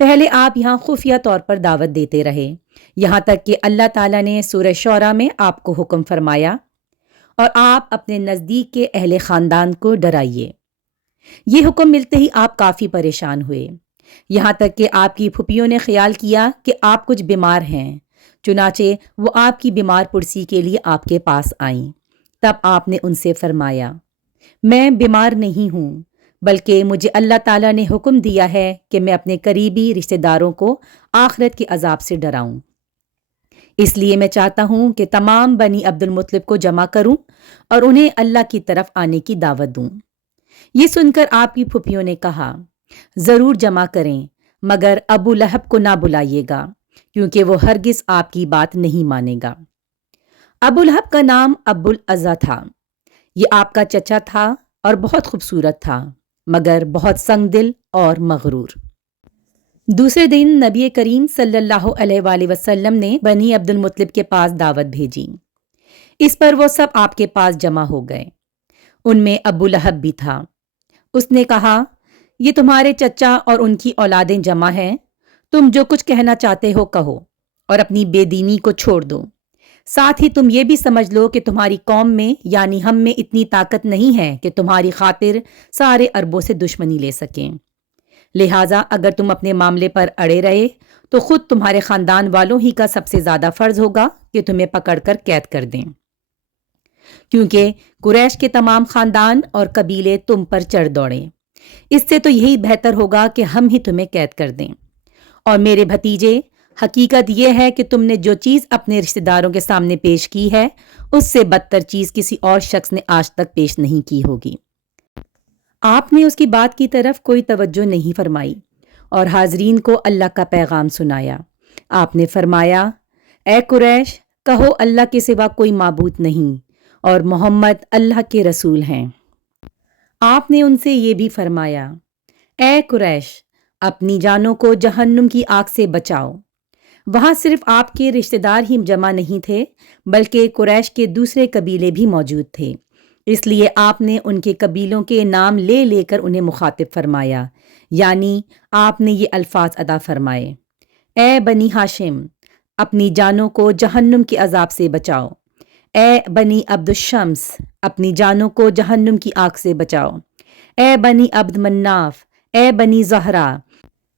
پہلے آپ یہاں خفیہ طور پر دعوت دیتے رہے، یہاں تک کہ اللہ تعالیٰ نے سورہ شعراء میں آپ کو حکم فرمایا اور آپ اپنے نزدیک کے اہل خاندان کو ڈرائیے۔ یہ حکم ملتے ہی آپ کافی پریشان ہوئے، یہاں تک کہ آپ کی پھوپھیوں نے خیال کیا کہ آپ کچھ بیمار ہیں، چنانچہ وہ آپ کی بیمار پرسی کے لیے آپ کے پاس آئیں۔ تب آپ نے ان سے فرمایا، میں بیمار نہیں ہوں، بلکہ مجھے اللہ تعالیٰ نے حکم دیا ہے کہ میں اپنے قریبی رشتہ داروں کو آخرت کے عذاب سے ڈراؤں، اس لیے میں چاہتا ہوں کہ تمام بنی عبد المطلب کو جمع کروں اور انہیں اللہ کی طرف آنے کی دعوت دوں۔ یہ سن کر آپ کی پھوپھیوں نے کہا، ضرور جمع کریں، مگر ابو لہب کو نہ بلائیے گا، کیونکہ وہ ہرگز آپ کی بات نہیں مانے گا۔ ابو لہب کا نام ابو العزا تھا، یہ آپ کا چچا تھا اور بہت خوبصورت تھا، مگر بہت سنگ دل اور مغرور۔ دوسرے دن نبی کریم صلی اللہ علیہ وآلہ وسلم نے بنی عبد المطلب کے پاس دعوت بھیجی۔ اس پر وہ سب آپ کے پاس جمع ہو گئے، ان میں ابو لہب بھی تھا۔ اس نے کہا، یہ تمہارے چچا اور ان کی اولادیں جمع ہیں، تم جو کچھ کہنا چاہتے ہو کہو اور اپنی بے دینی کو چھوڑ دو، ساتھ ہی تم یہ بھی سمجھ لو کہ تمہاری قوم میں یعنی ہم میں اتنی طاقت نہیں ہے کہ تمہاری خاطر سارے عربوں سے دشمنی لے سکیں، لہٰذا اگر تم اپنے معاملے پر اڑے رہے تو خود تمہارے خاندان والوں ہی کا سب سے زیادہ فرض ہوگا کہ تمہیں پکڑ کر قید کر دیں، کیونکہ قریش کے تمام خاندان اور قبیلے تم پر چڑھ دوڑیں، اس سے تو یہی بہتر ہوگا کہ ہم ہی تمہیں قید کر دیں۔ اور میرے بھتیجے، حقیقت یہ ہے کہ تم نے جو چیز اپنے رشتہ داروں کے سامنے پیش کی ہے، اس سے بدتر چیز کسی اور شخص نے آج تک پیش نہیں کی ہوگی۔ آپ نے اس کی بات کی طرف کوئی توجہ نہیں فرمائی اور حاضرین کو اللہ کا پیغام سنایا۔ آپ نے فرمایا، اے قریش، کہو اللہ کے سوا کوئی معبود نہیں اور محمد اللہ کے رسول ہیں۔ آپ نے ان سے یہ بھی فرمایا، اے قریش، اپنی جانوں کو جہنم کی آگ سے بچاؤ۔ وہاں صرف آپ کے رشتہ دار ہی جمع نہیں تھے، بلکہ قریش کے دوسرے قبیلے بھی موجود تھے، اس لیے آپ نے ان کے قبیلوں کے نام لے لے کر انہیں مخاطب فرمایا، یعنی آپ نے یہ الفاظ ادا فرمائے، اے بنی ہاشم، اپنی جانوں کو جہنم کے عذاب سے بچاؤ، اے بنی عبد الشمس، اپنی جانوں کو جہنم کی آگ سے بچاؤ، اے بنی عبد مناف، اے بنی زہرا،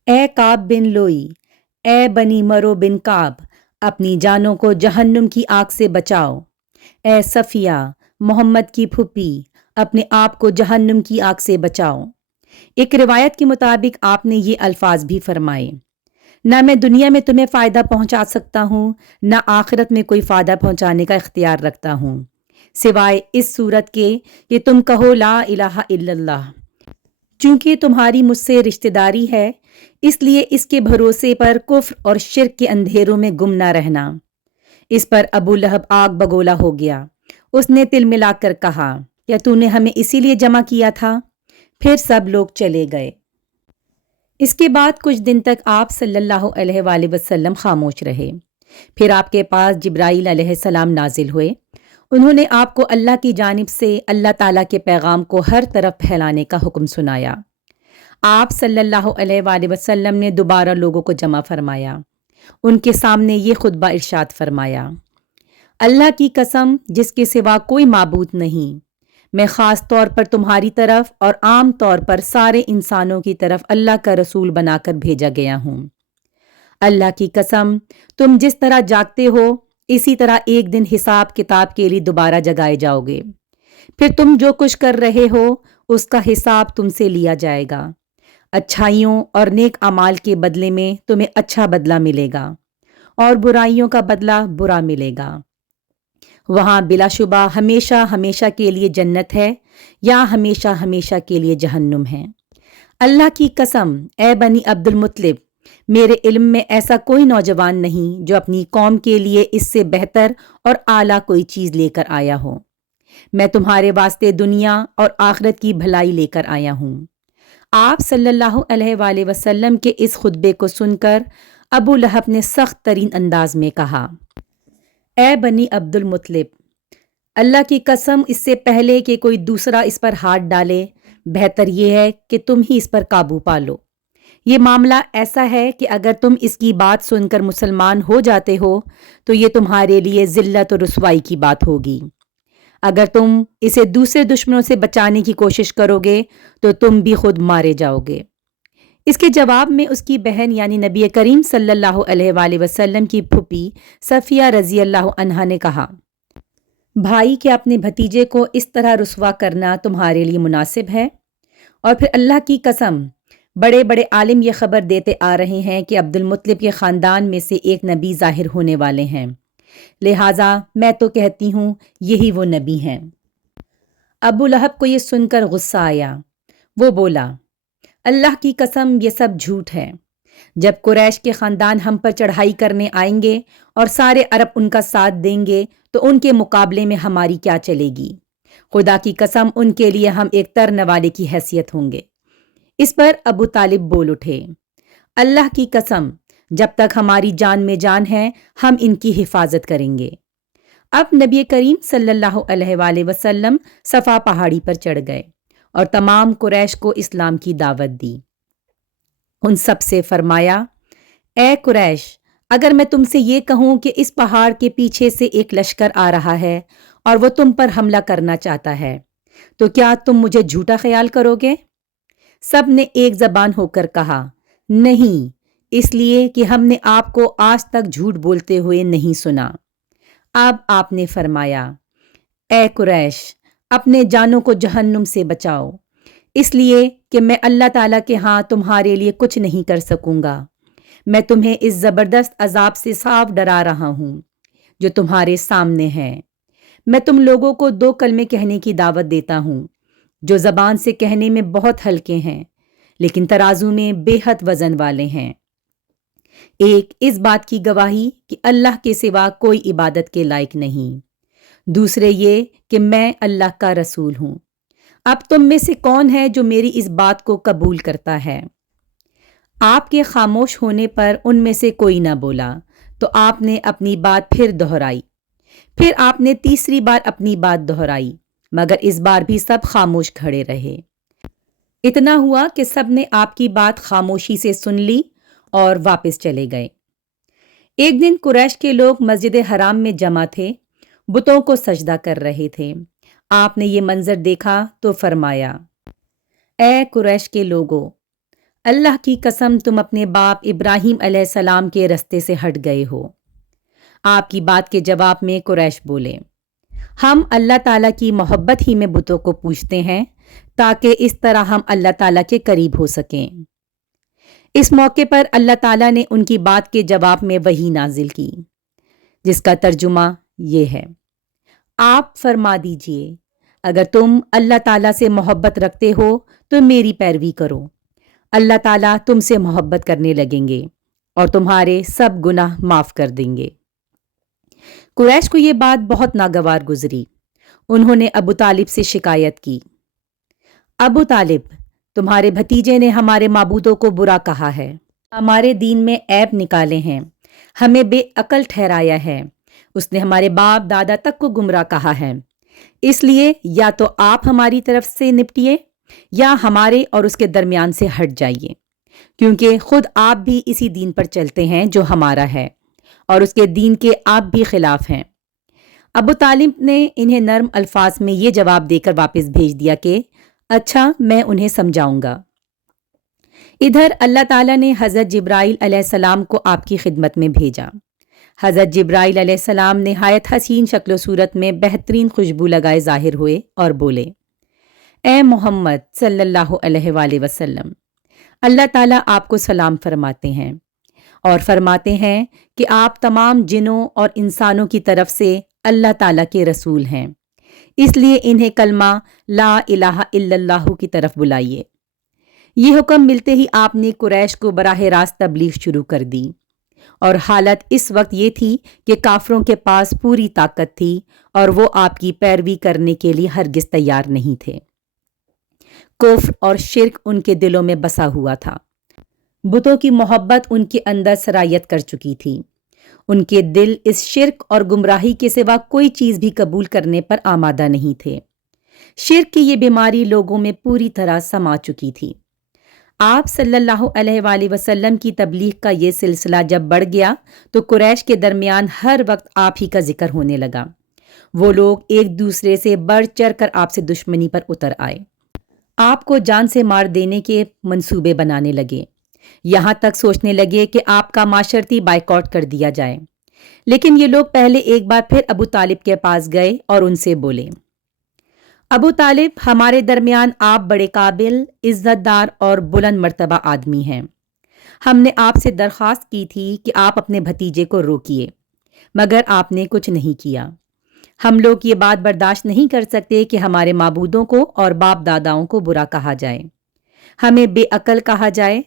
اے کعب بن لوئی، اے بنی مرو بن کعب، اپنی جانوں کو جہنم کی آگ سے بچاؤ، اے صفیہ، محمد کی پھوپھی، اپنے آپ کو جہنم کی آگ سے بچاؤ۔ ایک روایت کے مطابق آپ نے یہ الفاظ بھی فرمائے، نہ میں دنیا میں تمہیں فائدہ پہنچا سکتا ہوں، نہ آخرت میں کوئی فائدہ پہنچانے کا اختیار رکھتا ہوں، سوائے اس صورت کے کہ تم کہو لا الہ الا اللہ۔ چونکہ تمہاری مجھ سے رشتہ داری ہے، اس لیے اس کے بھروسے پر کفر اور شرک کے اندھیروں میں گم نہ رہنا۔ اس پر ابو لہب آگ بگولا ہو گیا، اس نے تل ملا کر کہا، کیا تو نے ہمیں اسی لیے جمع کیا تھا؟ پھر سب لوگ چلے گئے۔ اس کے بعد کچھ دن تک آپ صلی اللہ علیہ وآلہ وسلم خاموش رہے، پھر آپ کے پاس جبرائیل علیہ السلام نازل ہوئے، انہوں نے آپ کو اللہ کی جانب سے اللہ تعالیٰ کے پیغام کو ہر طرف پھیلانے کا حکم سنایا۔ آپ صلی اللہ علیہ وآلہ وسلم نے دوبارہ لوگوں کو جمع فرمایا، ان کے سامنے یہ خطبہ ارشاد فرمایا، اللہ کی قسم جس کے سوا کوئی معبود نہیں، میں خاص طور پر تمہاری طرف اور عام طور پر سارے انسانوں کی طرف اللہ کا رسول بنا کر بھیجا گیا ہوں۔ اللہ کی قسم، تم جس طرح جاگتے ہو اسی طرح ایک دن حساب کتاب کے لیے دوبارہ جگائے جاؤ گے، پھر تم جو کچھ کر رہے ہو اس کا حساب تم سے لیا جائے گا، اچھائیوں اور نیک اعمال کے بدلے میں تمہیں اچھا بدلہ ملے گا اور برائیوں کا بدلہ برا ملے گا۔ وہاں بلا شبہ ہمیشہ ہمیشہ کے لیے جنت ہے یا ہمیشہ ہمیشہ کے لیے جہنم ہے۔ اللہ کی قسم، اے بنی عبد المطلب، میرے علم میں ایسا کوئی نوجوان نہیں جو اپنی قوم کے لیے اس سے بہتر اور اعلیٰ کوئی چیز لے کر آیا ہو۔ میں تمہارے واسطے دنیا اور آخرت کی بھلائی لے کر آیا ہوں۔ آپ صلی اللہ علیہ وآلہ وسلم کے اس خطبے کو سن کر ابو لہب نے سخت ترین انداز میں کہا، اے بنی عبد المطلب، اللہ کی قسم اس سے پہلے کہ کوئی دوسرا اس پر ہاتھ ڈالے، بہتر یہ ہے کہ تم ہی اس پر قابو پا لو، یہ معاملہ ایسا ہے کہ اگر تم اس کی بات سن کر مسلمان ہو جاتے ہو تو یہ تمہارے لیے ذلت اور رسوائی کی بات ہوگی۔ اگر تم اسے دوسرے دشمنوں سے بچانے کی کوشش کرو گے تو تم بھی خود مارے جاؤ گے۔ اس کے جواب میں اس کی بہن یعنی نبی کریم صلی اللہ علیہ وآلہ وسلم کی پھوپھی صفیہ رضی اللہ عنہا نے کہا، بھائی کے اپنے بھتیجے کو اس طرح رسوا کرنا تمہارے لیے مناسب ہے؟ اور پھر اللہ کی قسم، بڑے بڑے عالم یہ خبر دیتے آ رہے ہیں کہ عبد المطلب کے خاندان میں سے ایک نبی ظاہر ہونے والے ہیں، لہٰذا میں تو کہتی ہوں یہی وہ نبی ہیں۔ ابو لہب کو یہ سن کر غصہ آیا۔ وہ بولا، اللہ کی قسم یہ سب جھوٹ ہے۔ جب قریش کے خاندان ہم پر چڑھائی کرنے آئیں گے اور سارے عرب ان کا ساتھ دیں گے تو ان کے مقابلے میں ہماری کیا چلے گی؟ خدا کی قسم ان کے لیے ہم ایک ترنے والے کی حیثیت ہوں گے۔ اس پر ابو طالب بول اٹھے، اللہ کی قسم، جب تک ہماری جان میں جان ہے ہم ان کی حفاظت کریں گے۔ اب نبی کریم صلی اللہ علیہ وآلہ وسلم صفا پہاڑی پر چڑھ گئے اور تمام قریش کو اسلام کی دعوت دی۔ ان سب سے فرمایا، اے قریش، اگر میں تم سے یہ کہوں کہ اس پہاڑ کے پیچھے سے ایک لشکر آ رہا ہے اور وہ تم پر حملہ کرنا چاہتا ہے تو کیا تم مجھے جھوٹا خیال کرو گے؟ سب نے ایک زبان ہو کر کہا، نہیں، اس لیے کہ ہم نے آپ کو آج تک جھوٹ بولتے ہوئے نہیں سنا۔ اب آپ نے فرمایا، اے قریش، اپنے جانوں کو جہنم سے بچاؤ، اس لیے کہ میں اللہ تعالیٰ کے ہاں تمہارے لیے کچھ نہیں کر سکوں گا۔ میں تمہیں اس زبردست عذاب سے صاف ڈرا رہا ہوں جو تمہارے سامنے ہے۔ میں تم لوگوں کو 2 کلمے کہنے کی دعوت دیتا ہوں جو زبان سے کہنے میں بہت ہلکے ہیں لیکن ترازو میں بے حد وزن والے ہیں۔ ایک، اس بات کی گواہی کہ اللہ کے سوا کوئی عبادت کے لائق نہیں۔ دوسرے یہ کہ میں اللہ کا رسول ہوں۔ اب تم میں سے کون ہے جو میری اس بات کو قبول کرتا ہے؟ آپ کے خاموش ہونے پر ان میں سے کوئی نہ بولا تو آپ نے اپنی بات پھر دہرائی۔ پھر آپ نے تیسری بار اپنی بات دہرائی مگر اس بار بھی سب خاموش کھڑے رہے۔ اتنا ہوا کہ سب نے آپ کی بات خاموشی سے سن لی اور واپس چلے گئے۔ ایک دن قریش کے لوگ مسجد حرام میں جمع تھے، بتوں کو سجدہ کر رہے تھے۔ آپ نے یہ منظر دیکھا تو فرمایا، اے قریش کے لوگو، اللہ کی قسم تم اپنے باپ ابراہیم علیہ السلام کے رستے سے ہٹ گئے ہو۔ آپ کی بات کے جواب میں قریش بولے، ہم اللہ تعالیٰ کی محبت ہی میں بتوں کو پوجتے ہیں تاکہ اس طرح ہم اللہ تعالیٰ کے قریب ہو سکیں۔ اس موقع پر اللہ تعالیٰ نے ان کی بات کے جواب میں وحی نازل کی جس کا ترجمہ یہ ہے، آپ فرما دیجئے اگر تم اللہ تعالیٰ سے محبت رکھتے ہو تو میری پیروی کرو، اللہ تعالیٰ تم سے محبت کرنے لگیں گے اور تمہارے سب گناہ معاف کر دیں گے۔ قریش کو یہ بات بہت ناگوار گزری۔ انہوں نے ابو طالب سے شکایت کی، ابو طالب، تمہارے بھتیجے نے ہمارے معبودوں کو برا کہا ہے، ہمارے دین میں عیب نکالے ہیں، ہمیں بے عقل ٹھہرایا ہے، اس نے ہمارے باپ دادا تک کو گمراہ کہا ہے۔ اس لیے یا تو آپ ہماری طرف سے نپٹیے یا ہمارے اور اس کے درمیان سے ہٹ جائیے، کیونکہ خود آپ بھی اسی دین پر چلتے ہیں جو ہمارا ہے اور اس کے دین کے آپ بھی خلاف ہیں۔ ابو طالب نے انہیں نرم الفاظ میں یہ جواب دے کر واپس بھیج دیا کہ اچھا، میں انہیں سمجھاؤں گا۔ ادھر اللہ تعالیٰ نے حضرت جبرائیل علیہ السلام کو آپ کی خدمت میں بھیجا۔ حضرت جبرائیل علیہ السلام نہایت حسین شکل و صورت میں بہترین خوشبو لگائے ظاہر ہوئے اور بولے، اے محمد صلی اللہ علیہ وآلہ وسلم، اللہ تعالیٰ آپ کو سلام فرماتے ہیں اور فرماتے ہیں کہ آپ تمام جنوں اور انسانوں کی طرف سے اللہ تعالیٰ کے رسول ہیں، اس لیے انہیں کلمہ لا الہ الا اللہ کی طرف بلائیے۔ یہ حکم ملتے ہی آپ نے قریش کو براہ راست تبلیغ شروع کر دی، اور حالت اس وقت یہ تھی کہ کافروں کے پاس پوری طاقت تھی اور وہ آپ کی پیروی کرنے کے لیے ہرگز تیار نہیں تھے۔ کفر اور شرک ان کے دلوں میں بسا ہوا تھا، بتوں کی محبت ان کے اندر سرایت کر چکی تھی، ان کے دل اس شرک اور گمراہی کے سوا کوئی چیز بھی قبول کرنے پر آمادہ نہیں تھے۔ شرک کی یہ بیماری لوگوں میں پوری طرح سما چکی تھی۔ آپ صلی اللہ علیہ وآلہ وسلم کی تبلیغ کا یہ سلسلہ جب بڑھ گیا تو قریش کے درمیان ہر وقت آپ ہی کا ذکر ہونے لگا۔ وہ لوگ ایک دوسرے سے بڑھ چڑھ کر آپ سے دشمنی پر اتر آئے، آپ کو جان سے مار دینے کے منصوبے بنانے لگے، یہاں تک سوچنے لگے کہ آپ کا معاشرتی بائیکاٹ کر دیا جائے۔ لیکن یہ لوگ پہلے ایک بار پھر ابو طالب کے پاس گئے اور ان سے بولے، ابو طالب، ہمارے درمیان آپ بڑے قابل، عزت دار اور بلند مرتبہ آدمی ہیں۔ ہم نے آپ سے درخواست کی تھی کہ آپ اپنے بھتیجے کو روکیے، مگر آپ نے کچھ نہیں کیا۔ ہم لوگ یہ بات برداشت نہیں کر سکتے کہ ہمارے معبودوں کو اور باپ داداؤں کو برا کہا جائے، ہمیں بے عقل کہا جائے۔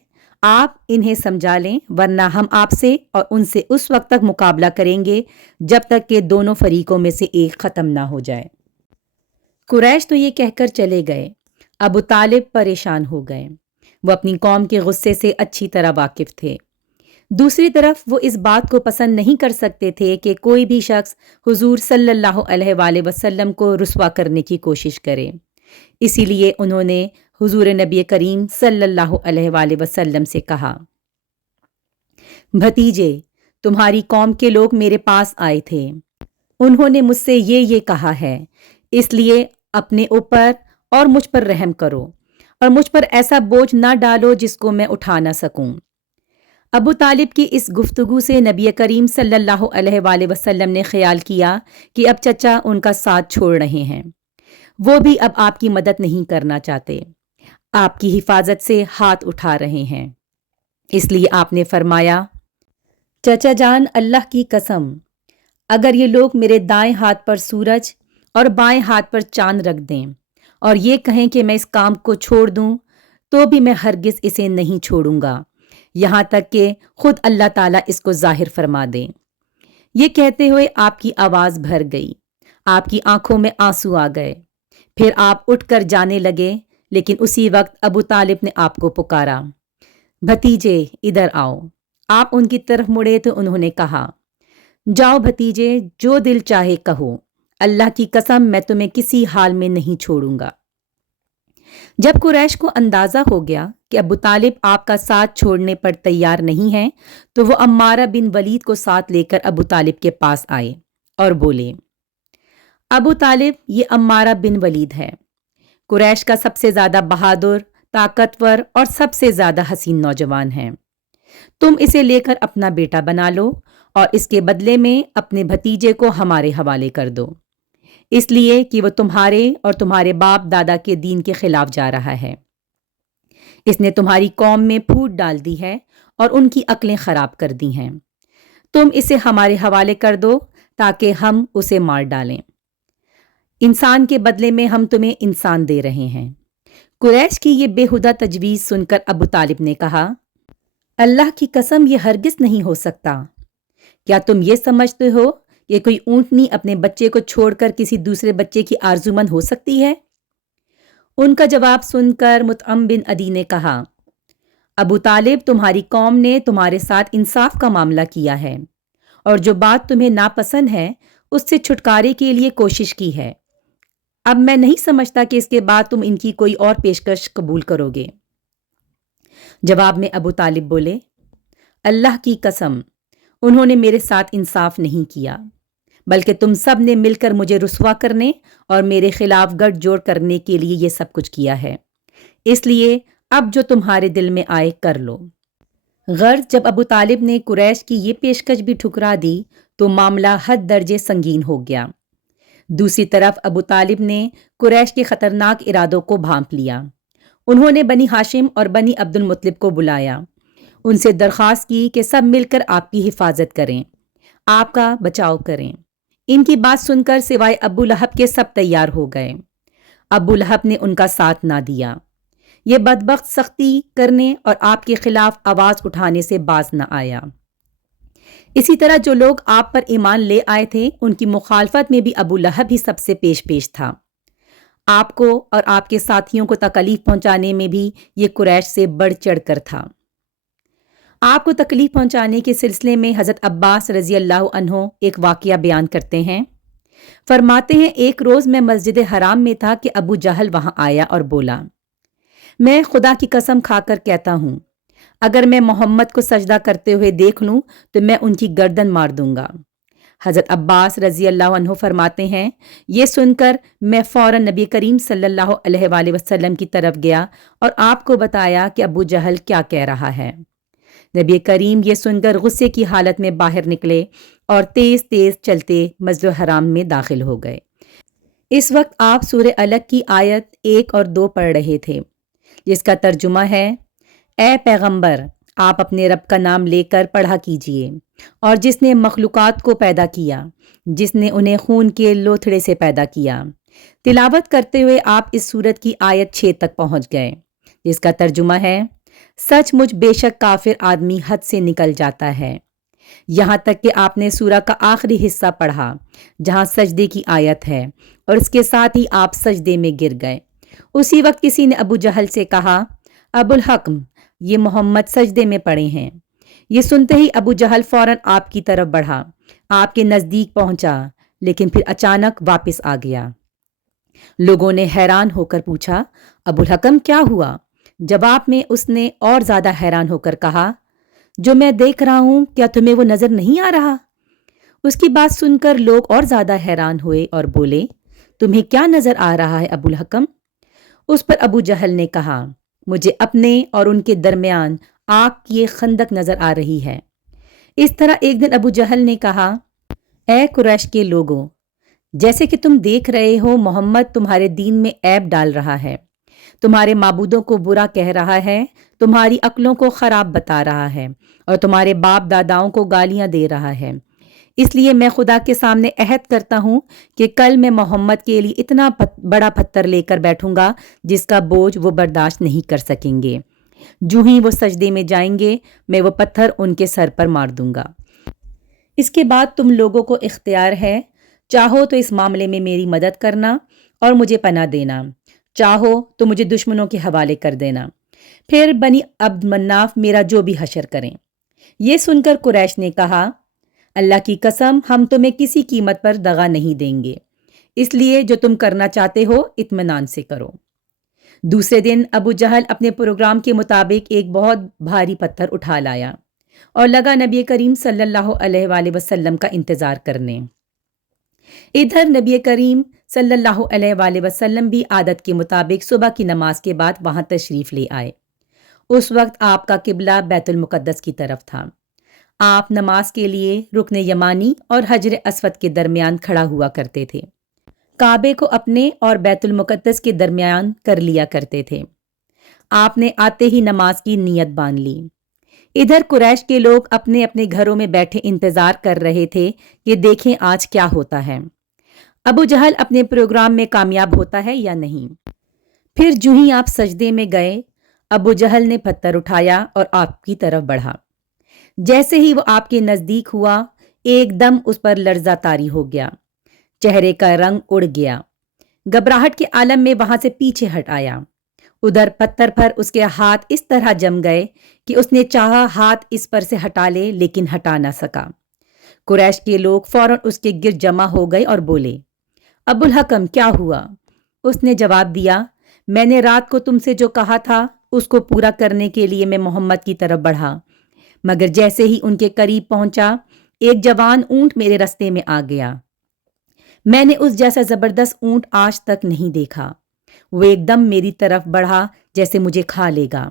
آپ انہیں سمجھا لیں، ورنہ ہم آپ سے اور ان سے اس وقت تک مقابلہ کریں گے جب تک کہ دونوں فریقوں میں سے ایک ختم نہ ہو جائے۔ قریش تو یہ کہہ کر چلے گئے۔ ابو طالب پریشان ہو گئے، وہ اپنی قوم کے غصے سے اچھی طرح واقف تھے۔ دوسری طرف وہ اس بات کو پسند نہیں کر سکتے تھے کہ کوئی بھی شخص حضور صلی اللہ علیہ وآلہ وسلم کو رسوا کرنے کی کوشش کرے، اسی لیے انہوں نے حضور نبی کریم صلی اللہ علیہ وآلہ وسلم سے کہا، بھتیجے، تمہاری قوم کے لوگ میرے پاس آئے تھے، انہوں نے مجھ سے یہ کہا ہے، اس لیے اپنے اوپر اور مجھ پر رحم کرو اور مجھ پر ایسا بوجھ نہ ڈالو جس کو میں اٹھا نہ سکوں۔ ابو طالب کی اس گفتگو سے نبی کریم صلی اللہ علیہ وآلہ وسلم نے خیال کیا کہ اب چچا ان کا ساتھ چھوڑ رہے ہیں، وہ بھی اب آپ کی مدد نہیں کرنا چاہتے، آپ کی حفاظت سے ہاتھ اٹھا رہے ہیں۔ اس لیے آپ نے فرمایا، چچا جان، اللہ کی قسم، اگر یہ لوگ میرے دائیں ہاتھ پر سورج اور بائیں ہاتھ پر چاند رکھ دیں اور یہ کہیں کہ میں اس کام کو چھوڑ دوں تو بھی میں ہرگز اسے نہیں چھوڑوں گا، یہاں تک کہ خود اللہ تعالیٰ اس کو ظاہر فرما دے۔ یہ کہتے ہوئے آپ کی آواز بھر گئی، آپ کی آنکھوں میں آنسو آ گئے، پھر آپ اٹھ کر جانے لگے، لیکن اسی وقت ابو طالب نے آپ کو پکارا، بھتیجے ادھر آؤ۔ آپ ان کی طرف مڑے تو انہوں نے کہا، جاؤ بھتیجے، جو دل چاہے کہو، اللہ کی قسم میں تمہیں کسی حال میں نہیں چھوڑوں گا۔ جب قریش کو اندازہ ہو گیا کہ ابو طالب آپ کا ساتھ چھوڑنے پر تیار نہیں ہیں تو وہ عمارہ بن ولید کو ساتھ لے کر ابو طالب کے پاس آئے اور بولے، ابو طالب، یہ عمارہ بن ولید ہے، قریش کا سب سے زیادہ بہادر، طاقتور اور سب سے زیادہ حسین نوجوان ہے۔ تم اسے لے کر اپنا بیٹا بنا لو اور اس کے بدلے میں اپنے بھتیجے کو ہمارے حوالے کر دو، اس لیے کہ وہ تمہارے اور تمہارے باپ دادا کے دین کے خلاف جا رہا ہے۔ اس نے تمہاری قوم میں پھوٹ ڈال دی ہے اور ان کی عقلیں خراب کر دی ہیں۔ تم اسے ہمارے حوالے کر دو تاکہ ہم اسے مار ڈالیں۔ انسان کے بدلے میں ہم تمہیں انسان دے رہے ہیں۔ قریش کی یہ بے ہدہ تجویز سن کر ابو طالب نے کہا، اللہ کی قسم، یہ ہرگز نہیں ہو سکتا۔ کیا تم یہ سمجھتے ہو کہ کوئی اونٹنی اپنے بچے کو چھوڑ کر کسی دوسرے بچے کی آرزومند ہو سکتی ہے؟ ان کا جواب سن کر مطعم بن عدی نے کہا، ابو طالب، تمہاری قوم نے تمہارے ساتھ انصاف کا معاملہ کیا ہے اور جو بات تمہیں ناپسند ہے اس سے چھٹکارے کے لیے کوشش کی ہے۔ اب میں نہیں سمجھتا کہ اس کے بعد تم ان کی کوئی اور پیشکش قبول کرو گے۔ جواب میں ابو طالب بولے، اللہ کی قسم، انہوں نے میرے ساتھ انصاف نہیں کیا، بلکہ تم سب نے مل کر مجھے رسوا کرنے اور میرے خلاف گٹھ جوڑ کرنے کے لیے یہ سب کچھ کیا ہے، اس لیے اب جو تمہارے دل میں آئے کر لو۔ غرض جب ابو طالب نے قریش کی یہ پیشکش بھی ٹھکرا دی تو معاملہ حد درجے سنگین ہو گیا۔ دوسری طرف ابو طالب نے قریش کے خطرناک ارادوں کو بھانپ لیا۔ انہوں نے بنی ہاشم اور بنی عبد المطلب کو بلایا، ان سے درخواست کی کہ سب مل کر آپ کی حفاظت کریں، آپ کا بچاؤ کریں۔ ان کی بات سن کر سوائے ابو لہب کے سب تیار ہو گئے۔ ابو لہب نے ان کا ساتھ نہ دیا، یہ بدبخت سختی کرنے اور آپ کے خلاف آواز اٹھانے سے باز نہ آیا۔ اسی طرح جو لوگ آپ پر ایمان لے آئے تھے ان کی مخالفت میں بھی ابو لہب ہی سب سے پیش تھا۔ آپ کو اور آپ کے ساتھیوں کو تکلیف پہنچانے میں بھی یہ قریش سے بڑھ چڑھ کر تھا۔ آپ کو تکلیف پہنچانے کے سلسلے میں حضرت عباس رضی اللہ عنہ ایک واقعہ بیان کرتے ہیں۔ فرماتے ہیں، ایک روز میں مسجد حرام میں تھا کہ ابو جہل وہاں آیا اور بولا، میں خدا کی قسم کھا کر کہتا ہوں اگر میں محمد کو سجدہ کرتے ہوئے دیکھ لوں تو میں ان کی گردن مار دوں گا۔ حضرت عباس رضی اللہ عنہ فرماتے ہیں یہ سن کر میں فوراً نبی کریم صلی اللہ علیہ وآلہ وسلم کی طرف گیا اور آپ کو بتایا کہ ابو جہل کیا کہہ رہا ہے۔ نبی کریم یہ سن کر غصے کی حالت میں باہر نکلے اور تیز تیز چلتے مسجد الحرام میں داخل ہو گئے۔ اس وقت آپ سورہ الگ کی آیت 1 اور 2 پڑھ رہے تھے، جس کا ترجمہ ہے اے پیغمبر آپ اپنے رب کا نام لے کر پڑھا کیجئے، اور جس نے مخلوقات کو پیدا کیا، جس نے انہیں خون کے لوتھڑے سے پیدا کیا۔ تلاوت کرتے ہوئے آپ اس سورت کی آیت 6 تک پہنچ گئے، جس کا ترجمہ ہے سچ مچ بے شک کافر آدمی حد سے نکل جاتا ہے، یہاں تک کہ آپ نے سورہ کا آخری حصہ پڑھا جہاں سجدے کی آیت ہے، اور اس کے ساتھ ہی آپ سجدے میں گر گئے۔ اسی وقت کسی نے ابو جہل سے کہا ابو الحکم یہ محمد سجدے میں پڑے ہیں۔ یہ سنتے ہی ابو جہل فوراً آپ کی طرف بڑھا، آپ کے نزدیک پہنچا، لیکن پھر اچانک واپس آ گیا۔ لوگوں نے حیران ہو کر پوچھا ابو الحکم کیا ہوا؟ جواب میں اس نے اور زیادہ حیران ہو کر کہا جو میں دیکھ رہا ہوں کیا تمہیں وہ نظر نہیں آ رہا؟ اس کی بات سن کر لوگ اور زیادہ حیران ہوئے اور بولے تمہیں کیا نظر آ رہا ہے ابو الحکم؟ اس پر ابو جہل نے کہا مجھے اپنے اور ان کے درمیان آگ کی ایک خندق نظر آ رہی ہے۔ اس طرح ایک دن ابو جہل نے کہا اے قریش کے لوگوں، جیسے کہ تم دیکھ رہے ہو محمد تمہارے دین میں عیب ڈال رہا ہے، تمہارے معبودوں کو برا کہہ رہا ہے، تمہاری عقلوں کو خراب بتا رہا ہے اور تمہارے باپ داداؤں کو گالیاں دے رہا ہے۔ اس لیے میں خدا کے سامنے عہد کرتا ہوں کہ کل میں محمد کے لیے اتنا بڑا پتھر لے کر بیٹھوں گا جس کا بوجھ وہ برداشت نہیں کر سکیں گے۔ جو ہی وہ سجدے میں جائیں گے میں وہ پتھر ان کے سر پر مار دوں گا۔ اس کے بعد تم لوگوں کو اختیار ہے، چاہو تو اس معاملے میں میری مدد کرنا اور مجھے پناہ دینا، چاہو تو مجھے دشمنوں کے حوالے کر دینا، پھر بنی عبد مناف میرا جو بھی حشر کریں۔ یہ سن کر قریش نے کہا اللہ کی قسم ہم تمہیں کسی قیمت پر دغا نہیں دیں گے، اس لیے جو تم کرنا چاہتے ہو اطمینان سے کرو۔ دوسرے دن ابو جہل اپنے پروگرام کے مطابق ایک بہت بھاری پتھر اٹھا لایا اور لگا نبی کریم صلی اللہ علیہ وآلہ وسلم کا انتظار کرنے۔ ادھر نبی کریم صلی اللہ علیہ وآلہ وسلم بھی عادت کے مطابق صبح کی نماز کے بعد وہاں تشریف لے آئے۔ اس وقت آپ کا قبلہ بیت المقدس کی طرف تھا۔ آپ نماز کے لیے رکن یمانی اور حجر اسود کے درمیان کھڑا ہوا کرتے تھے، کعبے کو اپنے اور بیت المقدس کے درمیان کر لیا کرتے تھے۔ آپ نے آتے ہی نماز کی نیت باندھ لی۔ ادھر قریش کے لوگ اپنے اپنے گھروں میں بیٹھے انتظار کر رہے تھے کہ دیکھیں آج کیا ہوتا ہے، ابو جہل اپنے پروگرام میں کامیاب ہوتا ہے یا نہیں۔ پھر جو ہی آپ سجدے میں گئے ابو جہل نے پتھر اٹھایا اور آپ کی طرف بڑھا۔ جیسے ہی وہ آپ کے نزدیک ہوا ایک دم اس پر لرزہ طاری ہو گیا، چہرے کا رنگ اڑ گیا، گھبراہٹ کے عالم میں وہاں سے پیچھے ہٹ آیا۔ ادھر پتھر پر اس کے ہاتھ اس طرح جم گئے کہ اس نے چاہا ہاتھ اس پر سے ہٹا لے لیکن ہٹا نہ سکا۔ قریش کے لوگ فوراً اس کے گرد جمع ہو گئے اور بولے ابو الحکم کیا ہوا؟ اس نے جواب دیا میں نے رات کو تم سے جو کہا تھا اس کو پورا کرنے کے لیے میں محمد کی طرف بڑھا، مگر جیسے ہی ان کے قریب پہنچا ایک جوان اونٹ میرے رستے میں آ گیا۔ میں نے اس جیسا زبردست اونٹ آج تک نہیں دیکھا، وہ ایک دم میری طرف بڑھا جیسے مجھے کھا لے گا۔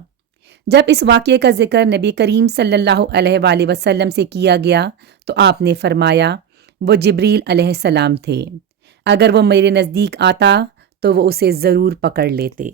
جب اس واقعے کا ذکر نبی کریم صلی اللہ علیہ وآلہ وسلم سے کیا گیا تو آپ نے فرمایا وہ جبریل علیہ السلام تھے، اگر وہ میرے نزدیک آتا تو وہ اسے ضرور پکڑ لیتے۔